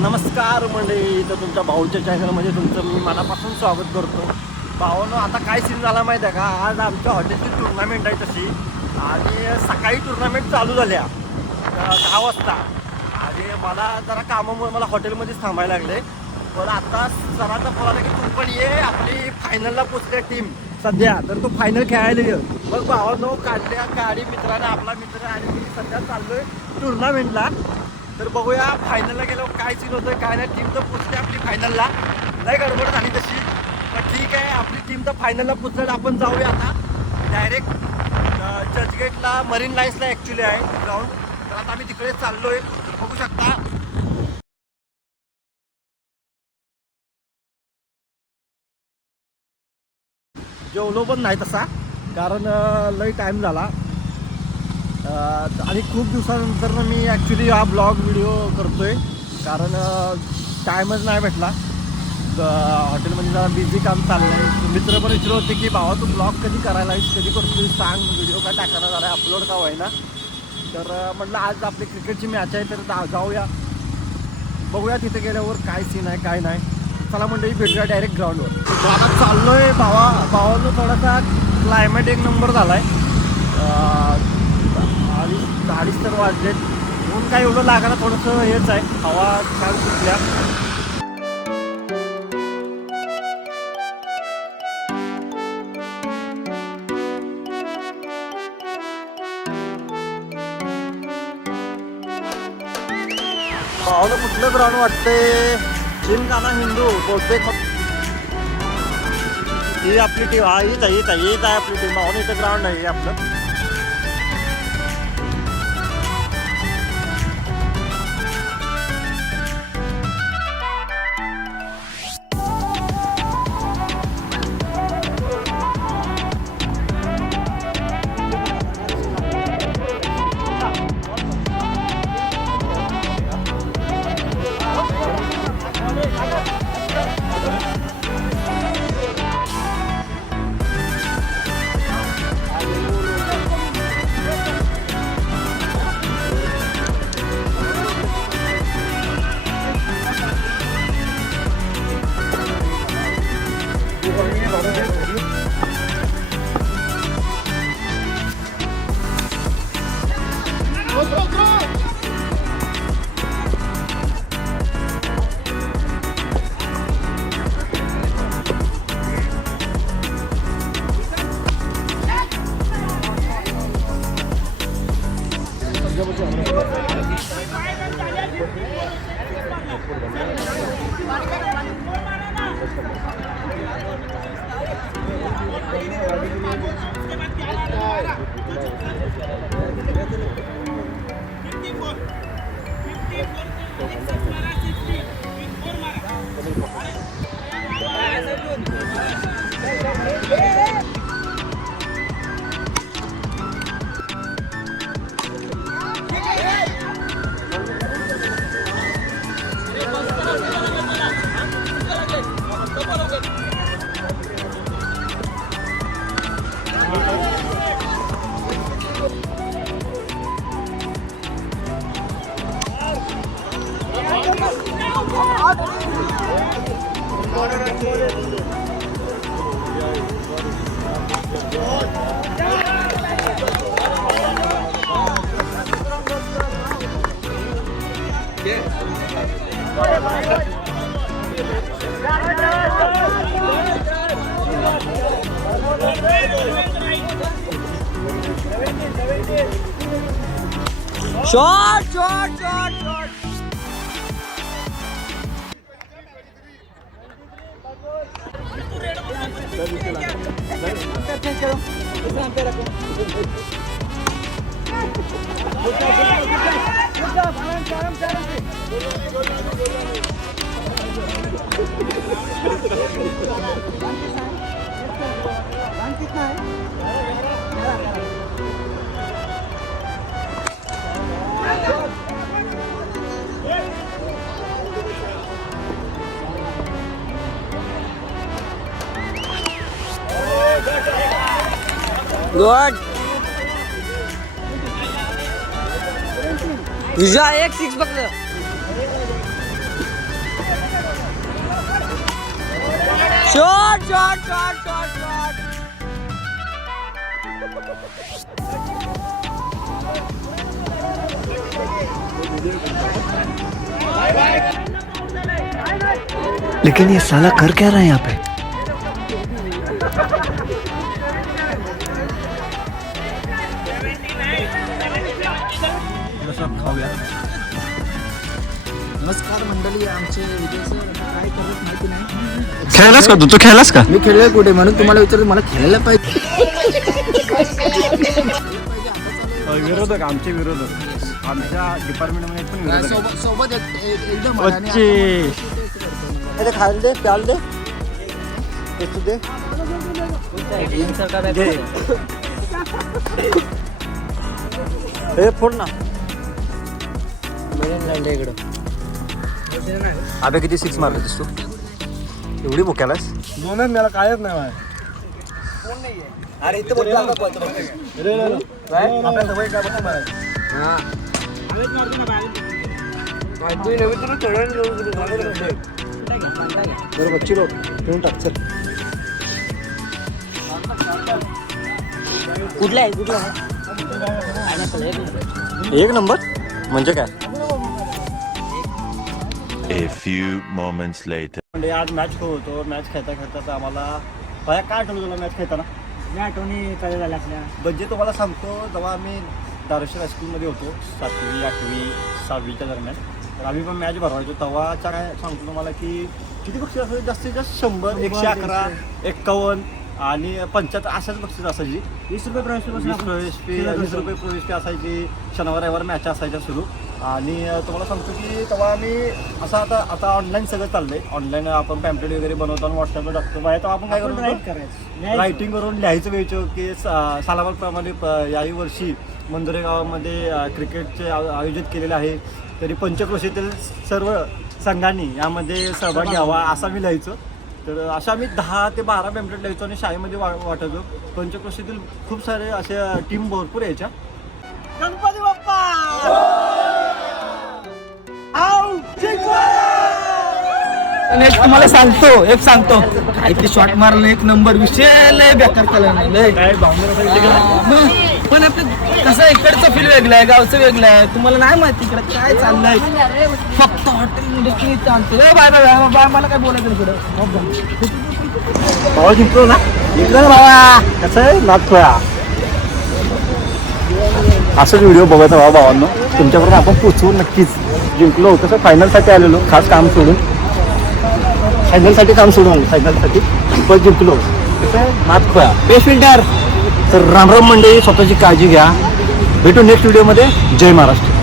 नमस्कार मंडळी तर तुमच्या भाऊच्या चॅनलमध्ये तुमचं मी मनापासून स्वागत करतो. भावानं आता काय सीन झाला माहीत आहे का? आज आमच्या हॉटेलची टुर्नामेंट आहे तशी. आणि सकाळी टुर्नामेंट चालू झाल्या. दहा वाजता. आणि मला जरा कामामुळे मला हॉटेलमध्येच थांबायला लागले पण आता सरांचा फोन आला की तू पण ये आपली फायनलला पोचल्या टीम सध्या तर तू फायनल खेळायला ये मग भावानो काढल्या गाडी मित्राने आपला मित्र आणि मी सध्या चाललोय टुर्नामेंटला तर बघूया फायनलला गेल्यावर काय सीन होतं काय नाही. टीम तर पोचते आपली फायनलला नाही गडबड झाली तशी. तर ठीक आहे आपली टीम तर फायनलला पोचलं आपण जाऊया आता. डायरेक्ट चर्चगेटला मरीन लाईन्सला ॲक्च्युली आहे ग्राउंड तर आता आम्ही तिकडे चाललोय. बघू शकता. जेवलो पण नाही तसा. कारण लई टाईम झाला. आणि खूप दिवसानंतर मी ॲक्च्युली हा ब्लॉग व्हिडिओ करतो आहे कारण टाईमच नाही भेटला. हॉटेलमध्ये जरा बिझी काम चाललं आहे मित्र पण विचारत होते की भावा तू ब्लॉग कधी करायला आहेस कधी करतो सांग? व्हिडिओ काय टाकायला झाला अपलोड का व्हायना तर म्हटलं आज आपली क्रिकेटची मॅच आहे तर जाऊया. बघूया तिथे गेल्यावर काय सीन आहे काय नाही. चला मंडळी भेटूया डायरेक्ट ग्राउंडवर आता चाललोय भावा भावानं थोडासा क्लायमेट एक नंबर झालाय. आहे अडीच अडीच तर वाजलेत. म्हणून काय एवढं लागायला थोडंसं हेच आहे. हवा छान सुटल्या. भावानं कुठलं ग्राउंड वाटतंय? जिमखाना हिंदू बहुतेक ही आपली टीम हा हीच आहे हीच आहे हीच आहे आपली टीम ऑन इथं ग्राउंड आहे आपलं. हे आपलं shot shot shot shot good तुझा एक सिक्स फक्त shot shot shot shot shot लेकिन ये साला कर क्या रहा है यहाँ पे? खाऊया. नमस्कार मंडळी आमचे विजय सर काय करत माहिती नाही खेळलास का तू? तू खेळलास का? मी खेळलोय कुठे? म्हणून तुम्हाला विचारलं मला खेळायला पाहिजे. विरोधक आमचे विरोधक. आमच्या डिपार्टमेंटमध्ये पण विरोधक. सोबत सोबत एक- एक- एकदम आणि अरे खायला दे प्याल दे. टेस्ट दे. हे फोड ना. अबे किती सिक्स मारले तू? एवढी भुक्यालास? दोनच मला कायच नाही. अरे इथे. बरोबर चिरो. घेऊन टाक चल. कुठला आहे? कुठला एक नंबर? म्हणजे काय? A few moments later. म्हणजे आज मॅच खेळ होतो. मॅच खेळता खेळता तर आम्हाला भया काय आठवलं तुला मॅच खेळताना? या आठवणी काय झाल्या आपल्या. म्हणजे तुम्हाला सांगतो जेव्हा आम्ही धाराशिव हायस्कूलमध्ये होतो सातवी आठवी सहावीच्या दरम्यान तर आम्ही पण मॅच भरवायचो. तेव्हाच्या काय सांगतो तुम्हाला की किती बक्षीस असायचे? जास्तीत जास्त शंभर एकशे अकरा एक्कावन्न आणि पंच्याहत्तर अशाच बक्षीस असायची. वीस रुपये प्रवेश वीस प्रवेश फी वीस रुपये प्रवेश फी असायची. शनिवार रविवार मॅच असायच्या सुरू. आणि तुम्हाला सांगतो की तेव्हा आम्ही असं आता आता ऑनलाईन सगळं चाललंय. ऑनलाईन आपण पॅम्पलेट वगैरे बनवतो आणि व्हॉट्सअपला टाकतो. बाहेर तेव्हा आपण काय करतो रायटिंग करून लिहायचं. वेळचं की सा- सालाबादप्रमाणे प- याही वर्षी मंदुरे गावामध्ये क्रिकेटचे आयो- आयोजित केलेले आहे. तरी पंचक्रोशीतील सर्व संघांनी यामध्ये सहभाग घ्यावा असा मी लिहायचो. तर अशा आम्ही दहा ते बारा पॅम्पलेट लिहायचो आणि शाळेमध्ये वा वाटायचो. पंचक्रोशीतील खूप सारे असे टीम भरपूर यायच्या. एक तुम्हाला सांगतो एक सांगतो. काय ते शॉट मारलं एक नंबर विषय लय बेकार केला नाही लय. मग, पण आपलं कसं इकडचं फील वेगळं आहे गावचं वेगळं आहे. तुम्हाला नाही माहिती इकडे काय चाललंय. फक्त हॉटेल इंडस्ट्री चालते ए, बाय बाय बाय बाय मला काय बोलायचं इकडे. भावा जिंकलो ना? जिंकलो ना भावा. कसं आहे? नाथखोळा असंच व्हिडिओ बघत राहा भावांनो. तुमच्यापर्यंत आपण पोचवू नक्कीच. जिंकलो कसं फायनलसाठी आलेलो. खास काम सोडून. फायनलसाठी काम सोडून फायनलसाठी पण जिंकलो. कसं खोया. नाथखोळा बेस्ट फिल्टर तर रामराम मंडळी स्वतःची काळजी घ्या. भेटू नेक्स्ट व्हिडिओमध्ये जय महाराष्ट्र.